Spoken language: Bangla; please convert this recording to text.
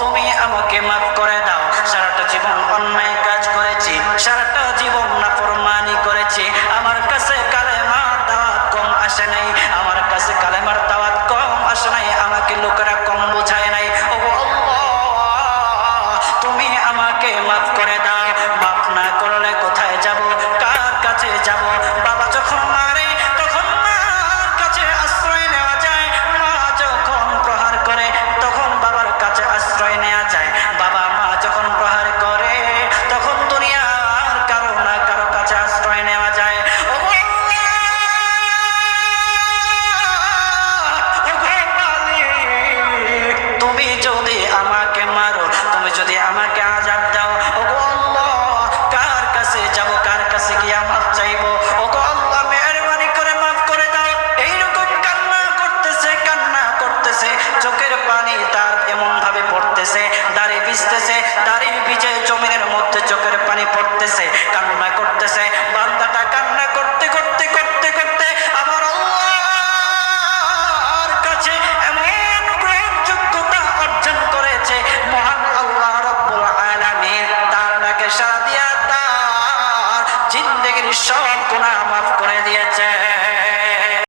তুমি আমাকে মাফ করে দাও। সারাটা জীবন অন্যায় কাজ করেছি, সারাটা জীবন নাফরমানি করেছি, আমার কাছে কালেমার দাওয়াত কম আসে নাই, আমার কাছে কালেমার দাওয়াত কম আসে নাই, আমাকে লোকেরা কম বোঝায় নাই। ওগো আল্লাহ, তুমি আমাকে মাফ করে দাও। মাফ না করলে কোথায় যাব, কার কাছে যাব? বাবা যখন মারে তখন মার কাছে আশ্রয় নেওয়া যায়, মা যখন প্রহার করে তখন বাবার কাছে আশ্রয় নেওয়া যায়, বাবা মা যখন প্রহার করে তখন দুনিয়ার কারো না কারো কাছে আশ্রয় নেওয়া যায়। ওগো আল্লাহ, ওগো মালিক, তুমি যদি আমাকে মারো, তুমি যদি আমাকে আযাব দাও, ওগো আল্লাহ, কার কাছে যাব, কার কাছে গিয়া মাফ চাইবো? ওগো আল্লাহ, মেহেরবানি করে মাফ করে দাও। এইরকম কান্না করতেছে, কান্না করতেছে, চোখের পানি